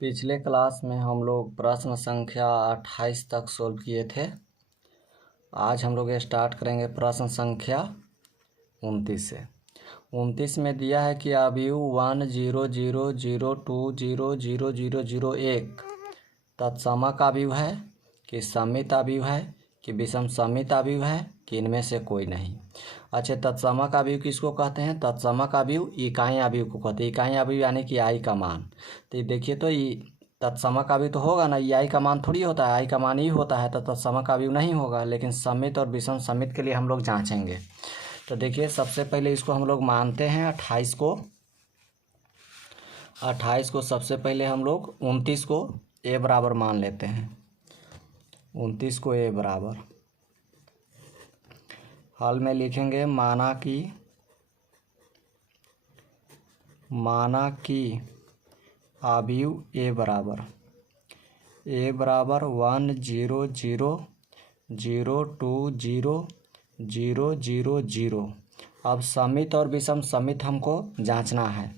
पिछले क्लास में हम लोग प्रश्न संख्या 28 तक सोल्व किए थे। आज हम लोग स्टार्ट करेंगे प्रश्न संख्या 29 से। 29 में दिया है कि अवयव 100020001 तत्समक अवयव है कि समित अवयव है कि विषम समित अवयव है कि इनमें से कोई नहीं। अच्छा, तत्समक अवयव किसको कहते हैं? तत्समक अवयव इकाई अवयव को कहते हैं। इकाई अवयव यानी कि आई का मान। तो देखिए, तो ये तत्समक अवयव तो होगा ना, ये आई का मान थोड़ी होता है, आई का मान ही होता है, तो तत्समक अवयव नहीं होगा। लेकिन समित और विषम समित के लिए हम लोग जांचेंगे। तो देखिए, सबसे पहले इसको हम लोग मानते हैं 28 को सबसे पहले हम लोग 29 को ए बराबर मान लेते हैं। 29 को ए बराबर हल में लिखेंगे माना कि अवयव ए बराबर 100020000। अब समित और विषम समित हमको जांचना है।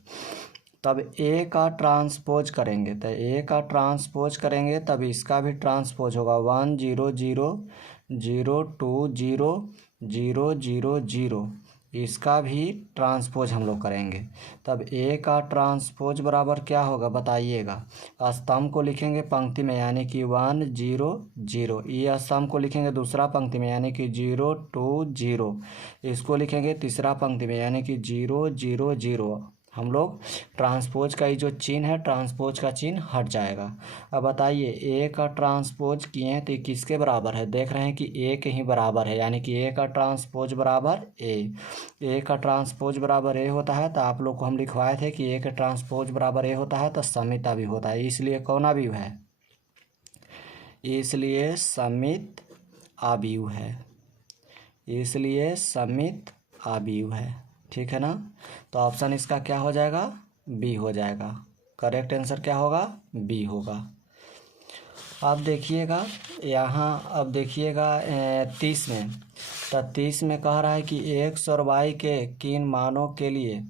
तब ए का ट्रांसपोज करेंगे, तो ए का ट्रांसपोज करेंगे तब इसका भी ट्रांसपोज होगा 100020000। इसका भी ट्रांसपोज हम लोग करेंगे। तब ए का ट्रांसपोज बराबर क्या होगा बताइएगा। स्तंभ को लिखेंगे पंक्ति में यानी कि 100। ये स्तंभ को लिखेंगे दूसरा पंक्ति में यानी कि 020। इसको लिखेंगे तीसरा पंक्ति में यानी कि 000। हम लोग ट्रांसपोज का ये जो चिन्ह है, ट्रांसपोज का चिन्ह हट जाएगा। अब बताइए, ए का ट्रांसपोज किए तो किसके बराबर है? देख रहे हैं कि ए के ही बराबर है, यानी कि ए का ट्रांसपोज बराबर ए का ट्रांसपोज बराबर ए होता है। तो आप लोग को हम लिखवाए थे कि ए का ट्रांसपोज बराबर ए होता है तो समित अवयव होता है। इसलिए कौन अवयव है? इसलिए समित अवयव है। इसलिए समित अवयव है। ठीक है ना? तो ऑप्शन इसका क्या हो जाएगा? बी हो जाएगा। करेक्ट आंसर क्या होगा? बी होगा। अब देखिएगा यहाँ, अब देखिएगा 30 में। तो 30 में कह रहा है कि x और y के किन मानों के लिए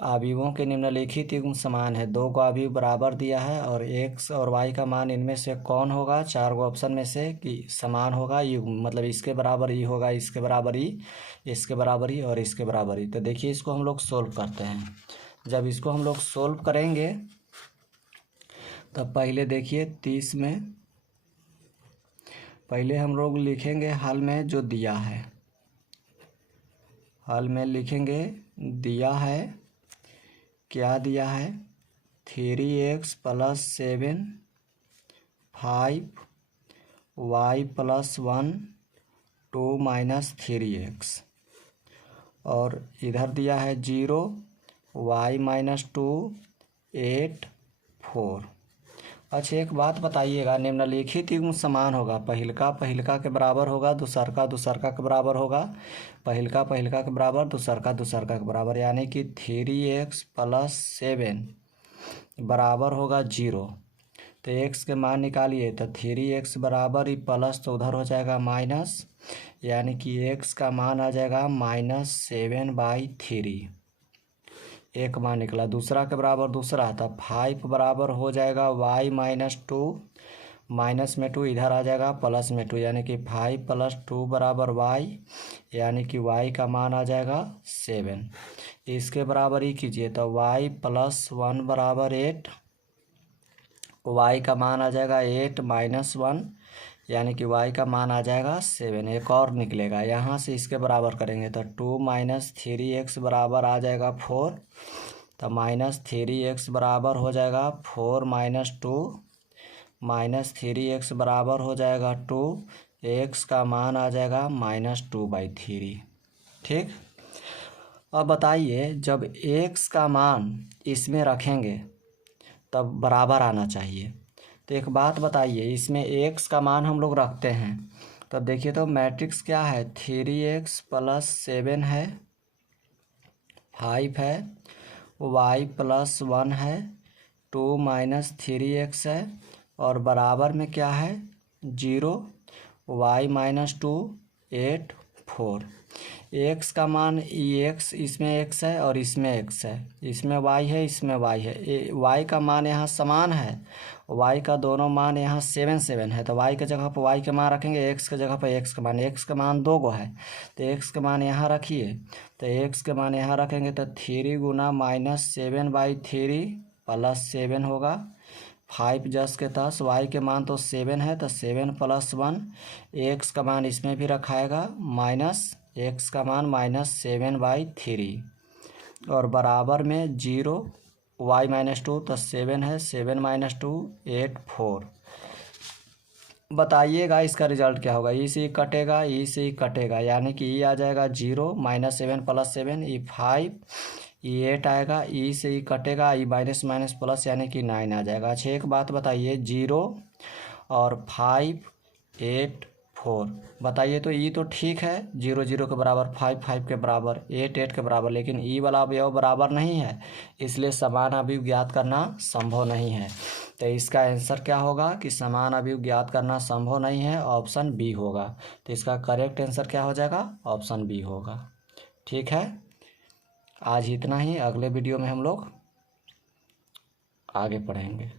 अवयवों के निम्नलिखित युग्म समान है। दो को अवयव बराबर दिया है और x और y का मान इनमें से कौन होगा? चार गो ऑप्शन में से कि समान होगा युग्म, मतलब इसके बराबर ही होगा, इसके बराबर ही, इसके बराबर ही और इसके बराबर ही। तो देखिए, इसको हम लोग सोल्व करते हैं। जब इसको हम लोग सोल्व करेंगे तब पहले देखिए 30 में पहले हम लोग लिखेंगे हल में जो दिया है। हल में लिखेंगे दिया है, क्या दिया है? 3x + 7 5y + 1 2 - 3x और इधर दिया है 0 y - 2 8 4। अच्छा, एक बात बताइएगा, निम्नलिखित युग्म समान होगा। पहिलका के बराबर होगा, दूसरका के बराबर होगा, पहिलका के बराबर, दूसरका के बराबर, यानी कि 3x + 7 बराबर होगा 0। तो x के मान निकालिए तो 3x बराबर ही प्लस, तो उधर हो जाएगा माइनस, यानी कि x का मान आ जाएगा -7/3। एक मान निकला। दूसरा के बराबर दूसरा, तब 5 बराबर हो जाएगा y - 2, माइनस में 2 इधर आ जाएगा प्लस में 2, यानी कि 5 + 2 बराबर y, यानी कि y का मान आ जाएगा 7। इसके बराबर ही कीजिए तो y + 1 बराबर 8, y का मान आ जाएगा 8 - 1, यानी कि y का मान आ जाएगा 7। एक और निकलेगा, यहाँ से इसके बराबर करेंगे तो 2 - 3x बराबर आ जाएगा 4। तो -3x बराबर हो जाएगा 4 - 2, -3x बराबर हो जाएगा 2, x का मान आ जाएगा -2/3। ठीक। अब बताइए, जब x का मान इसमें रखेंगे तब बराबर आना चाहिए। तो एक बात बताइए, इसमें x का मान हम लोग रखते हैं, तब देखिए तो मैट्रिक्स क्या है? 3x + 7 है, 5 है, y + 1 है, 2 - 3x है और बराबर में क्या है? 0, y - 2 8 4। एक्स का मान एक्स, इसमें एक्स है और इसमें एक्स है, इसमें वाई है, इसमें वाई है। वाई का मान यहाँ समान है, वाई का दोनों मान यहाँ 7 7 है, तो वाई के जगह पर वाई के मान रखेंगे, एक्स के जगह पर एक्स का मान, एक्स का मान 2 गो है तो एक्स के मान यहाँ रखिए, तो एक्स के मान यहाँ रखेंगे तो 3 गुना -7/3 + 7 होगा। 5 जस के 10, वाई के मान तो 7 है तो 7 + 1, एक्स का मान इसमें भी रखाएगा माइनस, एक्स का मान -7/3 और बराबर में 0, वाई -2 तो 7 है, 7 - 2 8 4। बताइएगा इसका रिजल्ट क्या होगा। ई से ही कटेगा, ई से ही कटेगा, यानी कि ई आ जाएगा 0, -7 + 7 ई 5, ई 8 आएगा, ई से ही कटेगा, ई माइनस माइनस प्लस यानी कि 9 आ जाएगा। अच्छा एक बात बताइए, 0 और 5 8 4 बताइए, तो ई तो ठीक है, 0 0 के बराबर, 5 5 के बराबर, 8 8 के बराबर, लेकिन ई वाला अवयव बराबर नहीं है, इसलिए समान अवयव ज्ञात करना संभव नहीं है। तो इसका आंसर क्या होगा कि समान अवयव ज्ञात करना संभव नहीं है, ऑप्शन बी होगा। तो इसका करेक्ट आंसर क्या हो जाएगा, ऑप्शन बी होगा। ठीक है, आज इतना ही, अगले वीडियो में हम लोग आगे पढ़ेंगे।